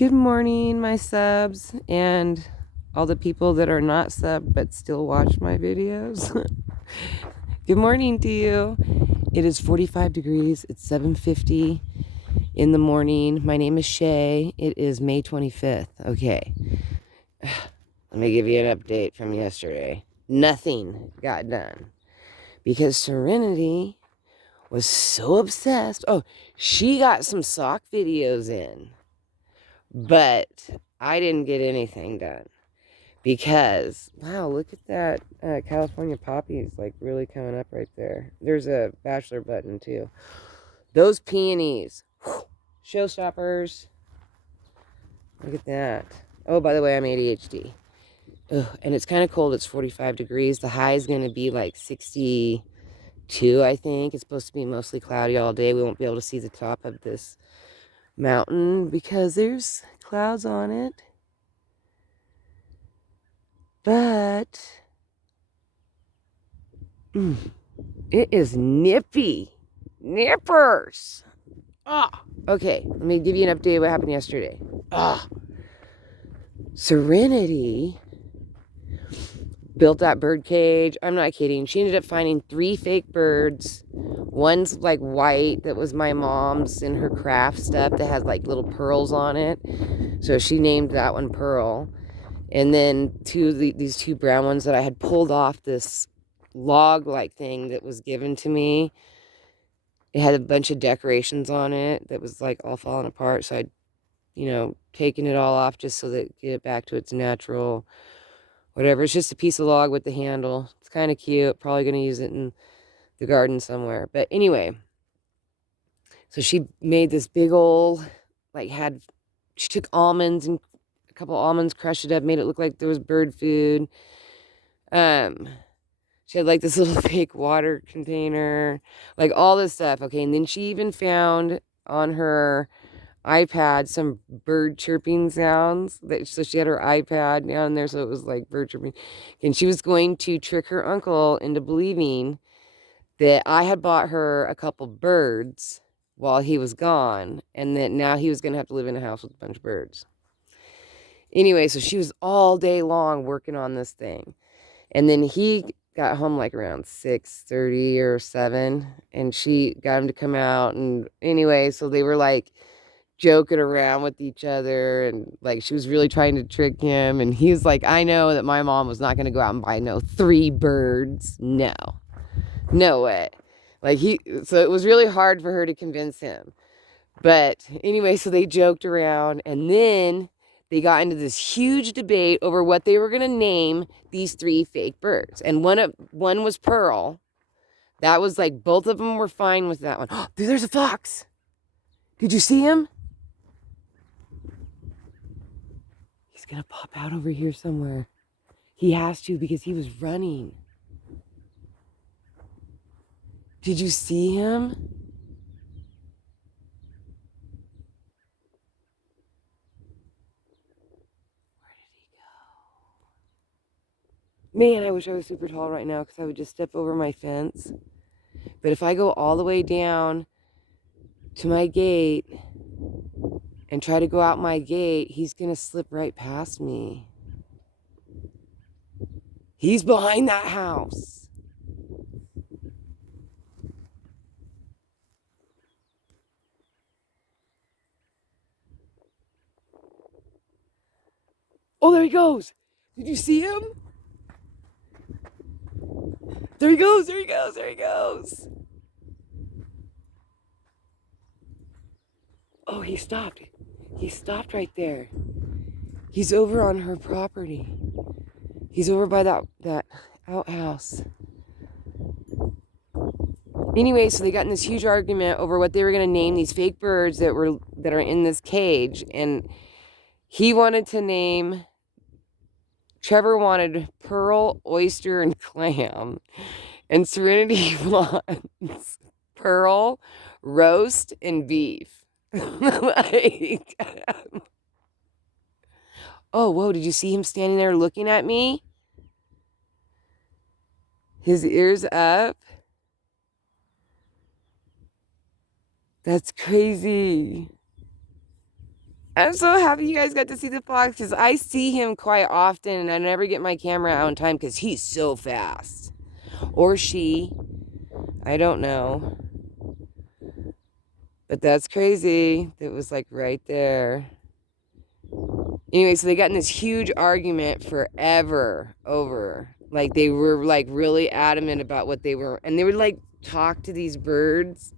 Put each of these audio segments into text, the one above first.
Good morning, my subs, and all the people that are not sub but still watch my videos. Good morning to you. It is 45 degrees. It's 7:50 in the morning. My name is Shay. It is May 25th. Okay. Let me give you an update from yesterday. Nothing got done because Serenity was so obsessed. Oh, she got some sock videos in. But I didn't get anything done because, wow, look at that California poppy is like really coming up right there. There's a bachelor button too. Those peonies, showstoppers. Look at that. Oh, by the way, I'm ADHD. Ugh, and it's kind of cold. It's 45 degrees. The high is going to be like 62, I think. It's supposed to be mostly cloudy all day. We won't be able to see the top of this mountain because there's clouds on it. But it is nippy. Nippers. Ah. Okay, let me give you an update of what happened yesterday. Serenity built that bird cage. I'm not kidding. She ended up finding 3 fake birds. One's like white, that was my mom's in her craft stuff that has like little pearls on it. So she named that one Pearl. And then these 2 brown ones that I had pulled off this log-like thing that was given to me. It had a bunch of decorations on it that was like all falling apart. So I'd, taken it all off just so that get it back to its natural, whatever. It's just a piece of log with the handle. It's kind of cute. Probably going to use it in the garden somewhere. But anyway, so she made this big old, she took almonds and a couple almonds, crushed it up, made it look like there was bird food. She had like this little fake water container, like all this stuff. Okay. And then she even found on her iPad some bird chirping sounds. So she had her iPad down there. So it was like bird chirping. And she was going to trick her uncle into believing that I had bought her a couple birds while he was gone. And that now he was going to have to live in a house with a bunch of birds. Anyway, so she was all day long working on this thing. And then he got home like around 6:30 or 7, and she got him to come out. And anyway, so they were like joking around with each other, and like she was really trying to trick him. And he was like, I know that my mom was not going to go out and buy 3 birds. No way. So it was really hard for her to convince him. But anyway, so they joked around, and then they got into this huge debate over what they were going to name these 3 fake birds. And one was Pearl. That was like, both of them were fine with that one. Oh, there's a fox. Did you see him? He's going to pop out over here somewhere. He has to because he was running. Did you see him? Man, I wish I was super tall right now because I would just step over my fence. But if I go all the way down to my gate and try to go out my gate, he's going to slip right past me. He's behind that house. Oh, there he goes. Did you see him? There he goes, there he goes, there he goes. Oh, he stopped. He stopped right there. He's over on her property. He's over by that outhouse. Anyway, so they got in this huge argument over what they were going to name these fake birds that are in this cage. And he wanted to name, Trevor wanted Pearl, Oyster, and Clam. And Serenity wants Pearl, Roast, and Beef. Like, oh, whoa, did you see him standing there looking at me? His ears up. That's crazy. I'm so happy you guys got to see the fox because I see him quite often and I never get my camera out on time because he's so fast. Or she. I don't know. But that's crazy. It was like right there. Anyway, so they got in this huge argument forever over. Like they were like really adamant about what they were. And they would like talk to these birds.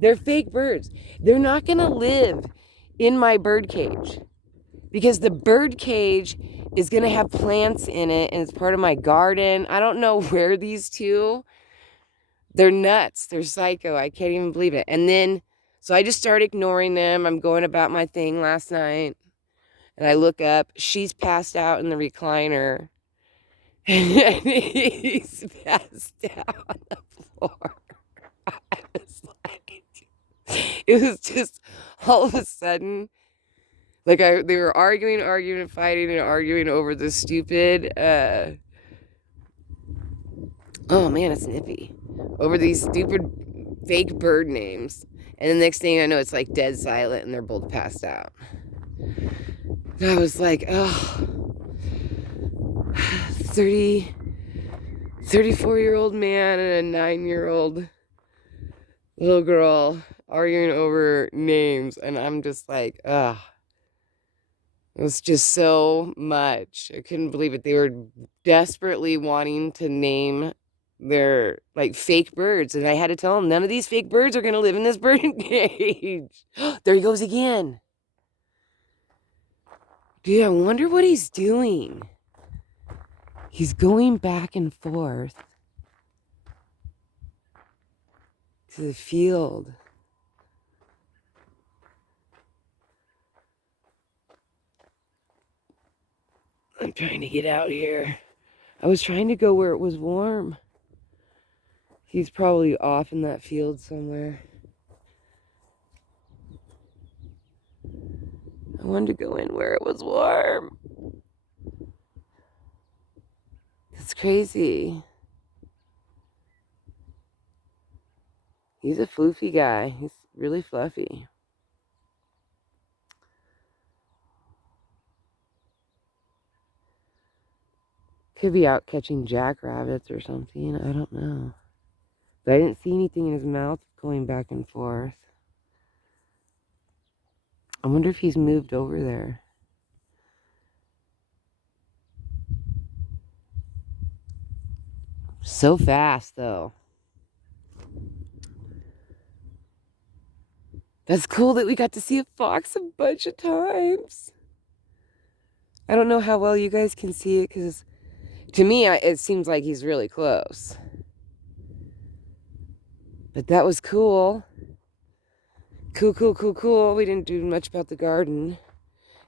They're fake birds. They're not going to live in my bird cage because the bird cage is going to have plants in it and it's part of my garden. I don't know where these two, they're nuts. They're psycho. I can't even believe it. And then, so I just start ignoring them. I'm going about my thing last night and I look up. She's passed out in the recliner and he's passed out on the floor. I was like, it was just all of a sudden, like they were arguing, and fighting and arguing over this stupid, oh man, it's nippy, over these stupid fake bird names. And the next thing I know, it's like dead silent and they're both passed out. And I was like, oh, 34-year-old man and a 9-year-old little girl arguing over names. And I'm just like, ugh. It was just so much. I couldn't believe it. They were desperately wanting to name their like fake birds. And I had to tell them none of these fake birds are going to live in this bird cage. There he goes again. Dude, I wonder what he's doing. He's going back and forth to the field. I'm trying to get out here. I was trying to go where it was warm. He's probably off in that field somewhere. I wanted to go in where it was warm. It's crazy. He's a floofy guy. He's really fluffy. Could be out catching jackrabbits or something. I don't know. But I didn't see anything in his mouth going back and forth. I wonder if he's moved over there. So fast, though. That's cool that we got to see a fox a bunch of times. I don't know how well you guys can see it because to me, it seems like he's really close. But that was cool. Cool. We didn't do much about the garden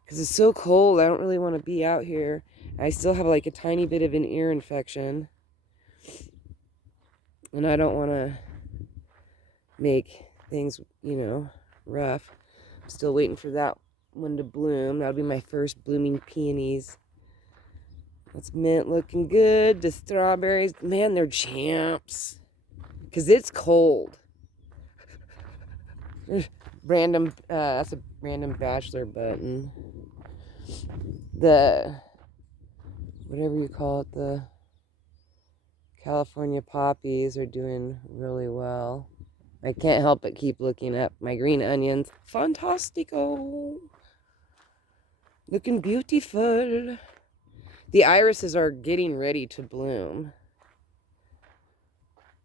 because it's so cold. I don't really want to be out here. I still have like a tiny bit of an ear infection. And I don't want to make things, rough. I'm still waiting for that one to bloom. That'll be my first blooming peonies. That's mint looking good. The strawberries, man, they're champs. Because it's cold. Random, that's a random bachelor button. The, whatever you call it, the California poppies are doing really well. I can't help but keep looking up my green onions. Fantastico. Looking beautiful. The irises are getting ready to bloom.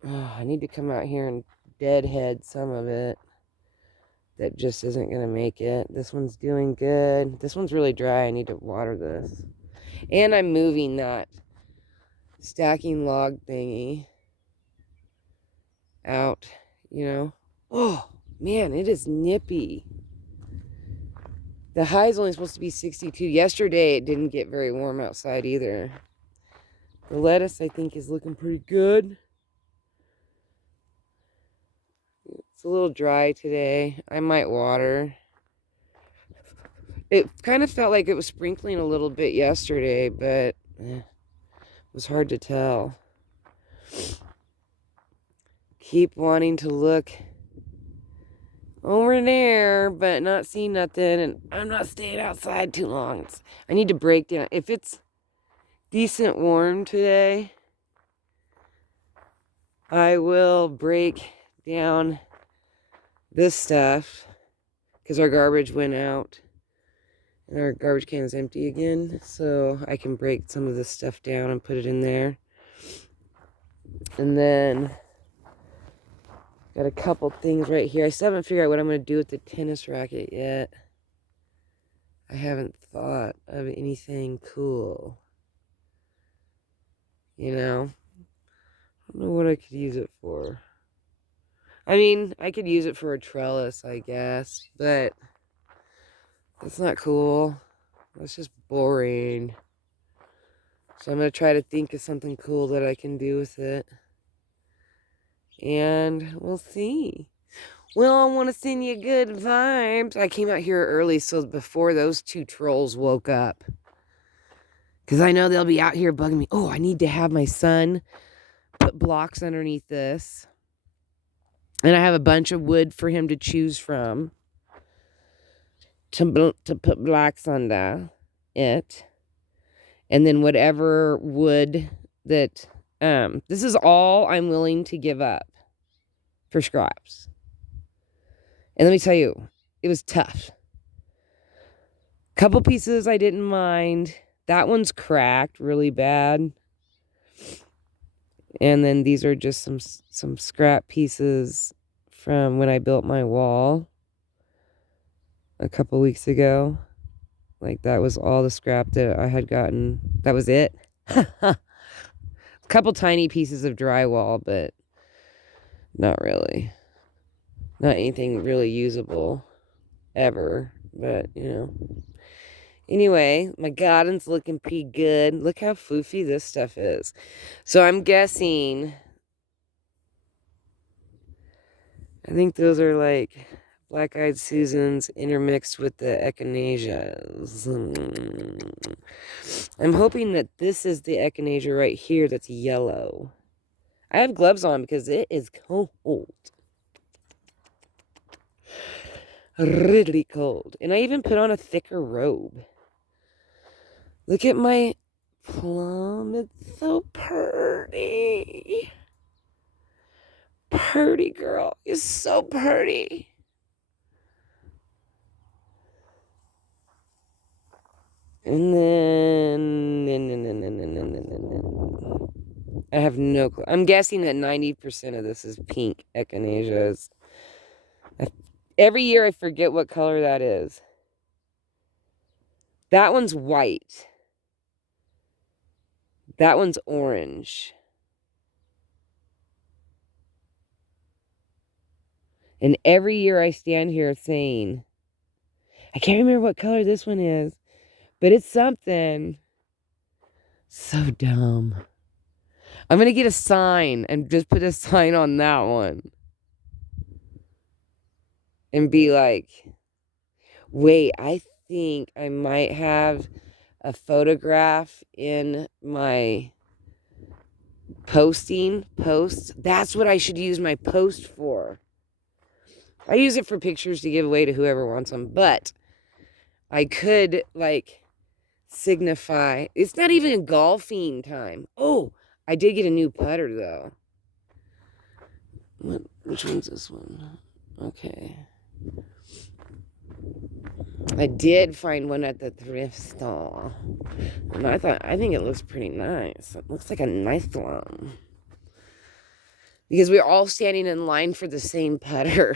Oh, I need to come out here and deadhead some of it. That just isn't going to make it. This one's doing good. This one's really dry. I need to water this. And I'm moving that stacking log thingy out, Oh, man, it is nippy. The high is only supposed to be 62. Yesterday, it didn't get very warm outside either. The lettuce, I think, is looking pretty good. It's a little dry today. I might water. It kind of felt like it was sprinkling a little bit yesterday, but it was hard to tell. Keep wanting to look over there, but not seeing nothing. And I'm not staying outside too long. I need to break down. If it's decent warm today, I will break down this stuff because our garbage went out and our garbage can is empty again. So I can break some of this stuff down and put it in there. And then got a couple things right here. I still haven't figured out what I'm going to do with the tennis racket yet. I haven't thought of anything cool. You know? I don't know what I could use it for. I mean, I could use it for a trellis, I guess. But that's not cool. That's just boring. So I'm going to try to think of something cool that I can do with it. And we'll see. Well, I want to send you good vibes. I came out here early so before those two trolls woke up. Because I know they'll be out here bugging me. Oh, I need to have my son put blocks underneath this. And I have a bunch of wood for him to choose from. To put blocks under it. And then whatever wood that... this is all I'm willing to give up for scraps. And let me tell you, it was tough. Couple pieces I didn't mind. That one's cracked really bad. And then these are just some scrap pieces from when I built my wall a couple weeks ago. Like that was all the scrap that I had gotten. That was it. A couple tiny pieces of drywall, but not really. Not anything really usable ever, but you know. Anyway, my garden's looking pretty good. Look how foofy this stuff is. So I'm guessing, I think those are like black-eyed Susans intermixed with the echinacеas. I'm hoping that this is the echinacea right here that's yellow. I have gloves on because it is cold. Really cold. And I even put on a thicker robe. Look at my plum. It's so pretty. Pretty girl. You're so pretty. And then I have no clue. I'm guessing that 90% of this is pink echinaceas. Every year I forget what color that is. That one's white. That one's orange. And every year I stand here saying, I can't remember what color this one is, but it's something. So dumb. I'm going to get a sign and just put a sign on that one. And be like, wait, I think I might have a photograph in my post. That's what I should use my post for. I use it for pictures to give away to whoever wants them, but I could like signify. It's not even golfing time. Oh, I did get a new putter though. Which one's this one? Okay. I did find one at the thrift store. And I think it looks pretty nice. It looks like a nice one. Because we're all standing in line for the same putter.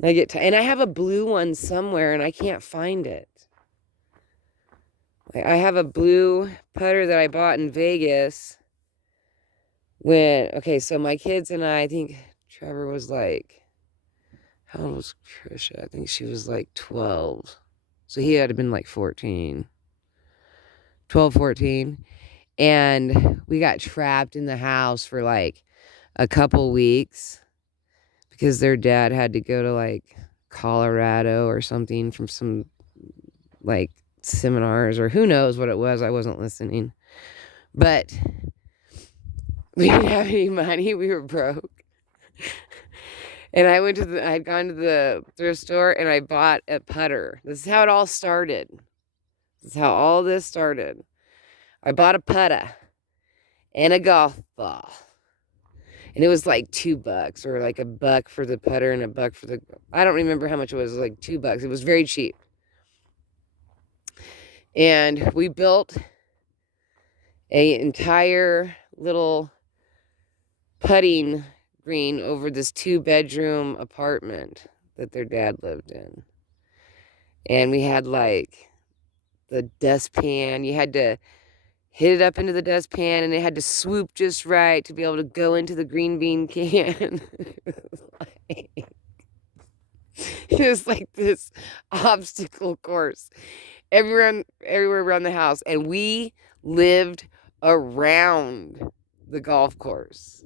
And I have a blue one somewhere and I can't find it. I have a blue putter that I bought in Vegas. So my kids and I think Trevor was like, how old was Trisha? I think she was like 12. So he had to been like 14. 12, 14. And we got trapped in the house for like a couple weeks because their dad had to go to like Colorado or something from some like seminars or who knows what it was. I wasn't listening. But we didn't have any money. We were broke. And I had gone to the thrift store and I bought a putter. This is how it all started. This is how all this started. I bought a putter and a golf ball. And it was like $2 or like $1 for the putter and $1 for the, I don't remember how much it was like $2. It was very cheap. And we built an entire little putting green over this 2-bedroom apartment that their dad lived in. And we had like the dustpan. You had to hit it up into the dustpan and it had to swoop just right to be able to go into the green bean can. It was like this obstacle course everywhere around the house. And we lived around the golf course.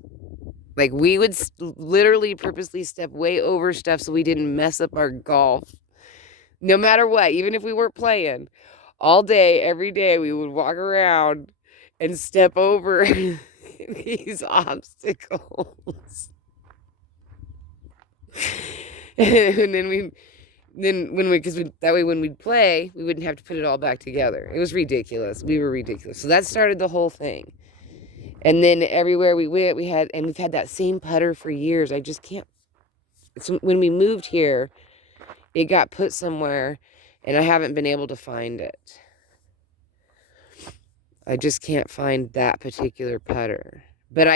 Like we would literally purposely step way over stuff so we didn't mess up our golf. No matter what, even if we weren't playing, all day, every day, we would walk around and step over these obstacles. And because that way when we'd play, we wouldn't have to put it all back together. It was ridiculous. We were ridiculous. So that started the whole thing. And then everywhere we went, we've had that same putter for years. I just can't. When we moved here, it got put somewhere, and I haven't been able to find it. I just can't find that particular putter. But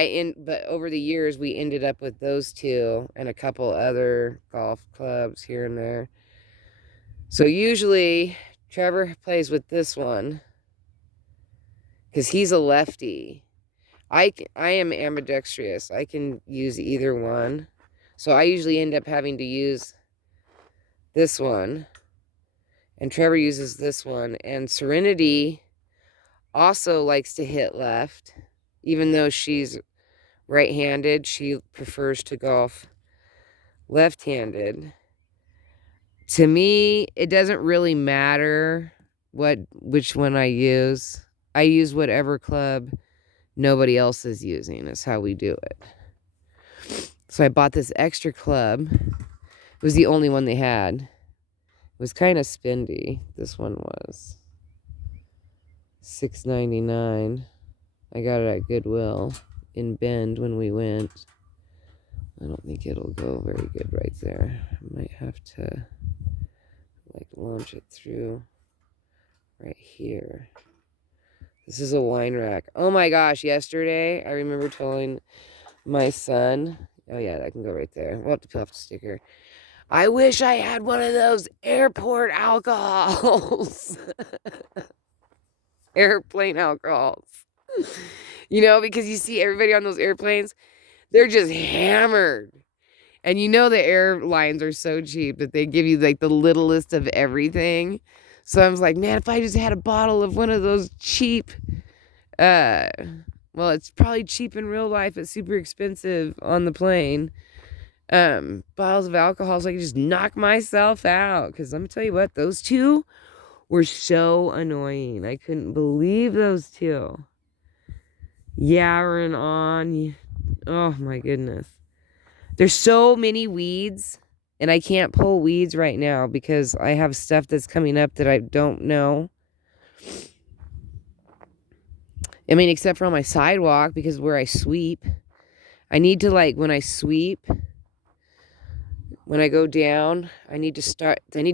over the years, we ended up with those two and a couple other golf clubs here and there. So usually, Trevor plays with this one because he's a lefty. I am ambidextrous. I can use either one. So I usually end up having to use this one. And Trevor uses this one. And Serenity also likes to hit left. Even though she's right-handed, she prefers to golf left-handed. To me, it doesn't really matter which one I use. I use whatever club nobody else is using. Is how we do it. So I bought this extra club. It was the only one they had. It was kind of spendy. This one was $6.99. I got it at Goodwill in Bend when we went. I don't think it'll go very good right there. I might have to like launch it through right here. This is a wine rack. Oh my gosh, yesterday I remember telling my son, oh yeah, that can go right there. We'll have to peel off the sticker. I wish I had one of those airport alcohols. Airplane alcohols. You know, because you see everybody on those airplanes, they're just hammered. And you know the airlines are so cheap that they give you like the littlest of everything. So I was like, man, if I just had a bottle of one of those cheap, well, it's probably cheap in real life. It's super expensive on the plane. Bottles of alcohol so I could just knock myself out. Because let me tell you what, those two were so annoying. I couldn't believe those two. Yammering on. Oh my goodness. There's so many weeds, and I can't pull weeds right now because I have stuff that's coming up that I don't know. I mean, except for on my sidewalk, because where I sweep, I need to, like, when I sweep, when I go down, I need to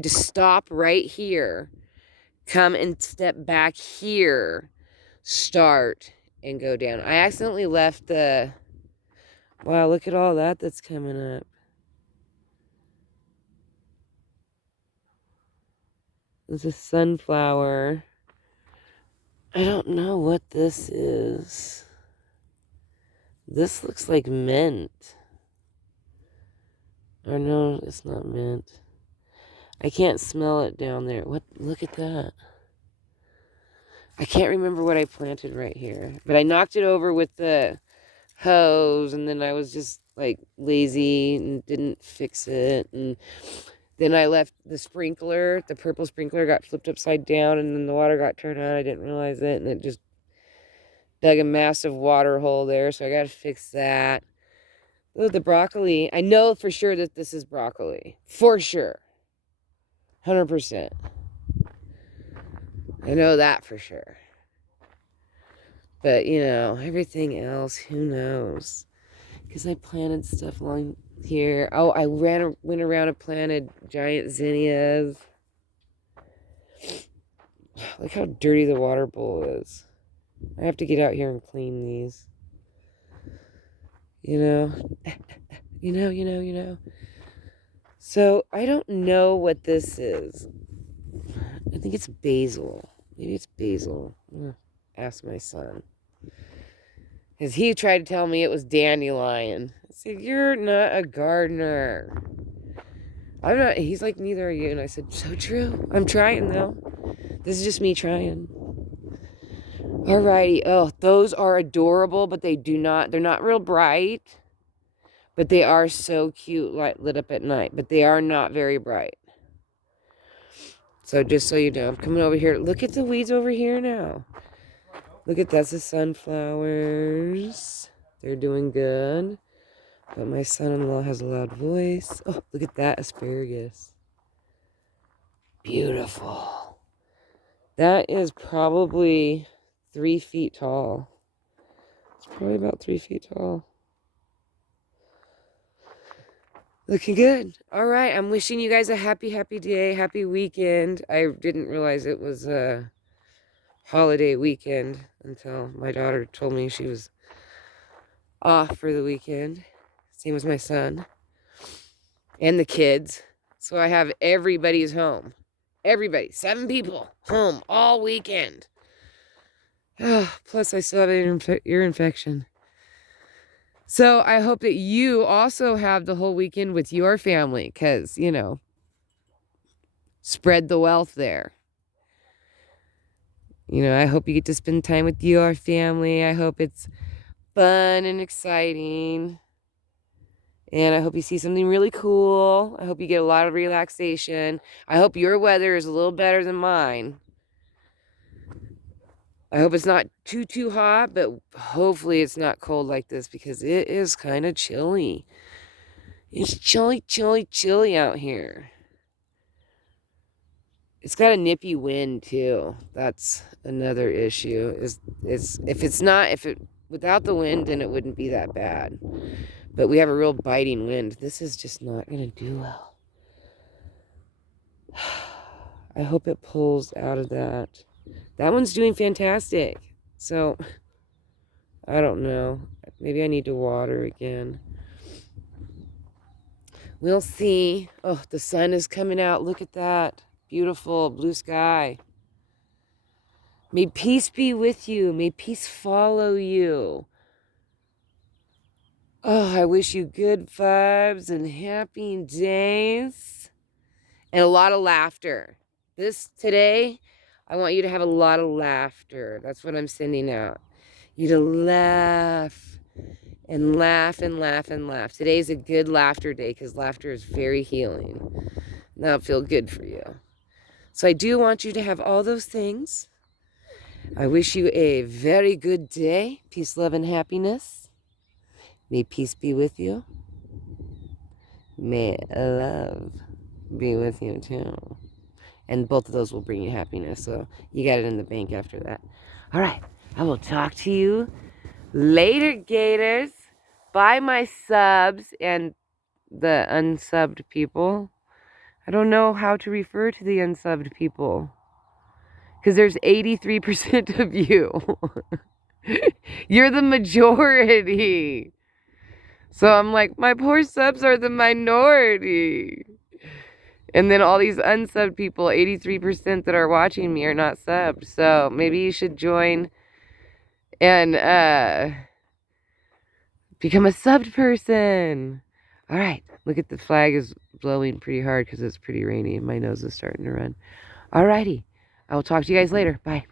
stop right here, come and step back here, start, and go down. I accidentally left the, wow, look at all that that's coming up. There's a sunflower. I don't know what this is. This looks like mint. Or no, it's not mint. I can't smell it down there. What? Look at that. I can't remember what I planted right here. But I knocked it over with the hose, and then I was just like lazy and didn't fix it. And then I left the sprinkler, the purple sprinkler got flipped upside down, and then the water got turned on. I didn't realize it, and it just dug a massive water hole there, so I got to fix that. Oh, the broccoli. I know for sure that this is broccoli. For sure. 100%. I know that for sure. But, you know, everything else, who knows? Because I planted stuff along here. Oh, I went around and planted giant zinnias. Look how dirty the water bowl is. I have to get out here and clean these. You know? You know. So, I don't know what this is. I think it's basil. Maybe it's basil. Ask my son. Because he tried to tell me it was dandelion. I said, you're not a gardener. I'm not. He's like, neither are you. And I said, so true. I'm trying, though. This is just me trying. Alrighty. Oh, those are adorable, but they're not real bright. But they are so cute, lit up at night. But they are not very bright. So just so you know, I'm coming over here. Look at the weeds over here now. Look at that's the sunflowers. They're doing good. But my son-in-law has a loud voice. Oh, look at that asparagus. Beautiful. That is probably 3 feet tall. It's probably about 3 feet tall. Looking good. All right. I'm wishing you guys a happy, happy day, happy weekend. I didn't realize it was a holiday weekend until my daughter told me she was off for the weekend. Same as my son and the kids. So I have everybody's home. Everybody, 7 people home all weekend. Plus I still have an ear infection. So I hope that you also have the whole weekend with your family because, you know, spread the wealth there. You know, I hope you get to spend time with your family. I hope it's fun and exciting. And I hope you see something really cool. I hope you get a lot of relaxation. I hope your weather is a little better than mine. I hope it's not too hot, but hopefully it's not cold like this because it is kind of chilly. It's chilly out here. It's got a nippy wind too. That's another issue. Without the wind, then it wouldn't be that bad. But we have a real biting wind. This is just not going to do well. I hope it pulls out of that. That one's doing fantastic. So, I don't know. Maybe I need to water again. We'll see. Oh, the sun is coming out. Look at that. Beautiful blue sky. May peace be with you. May peace follow you. Oh, I wish you good vibes and happy days. And a lot of laughter. Today, I want you to have a lot of laughter. That's what I'm sending out. You to laugh and laugh and laugh and laugh. Today's a good laughter day because laughter is very healing. That'll feel good for you. So I do want you to have all those things. I wish you a very good day. Peace, love, and happiness. May peace be with you. May love be with you too. And both of those will bring you happiness. So you got it in the bank after that. All right. I will talk to you later, Gators. Bye, my subs and the unsubbed people. I don't know how to refer to the unsubbed people. Because there's 83% of you. You're the majority. So I'm like, my poor subs are the minority. And then all these unsubbed people, 83% that are watching me are not subbed. So maybe you should join and become a subbed person. All right. Look at the flag is blowing pretty hard because it's pretty rainy and my nose is starting to run. All righty. I will talk to you guys later. Bye.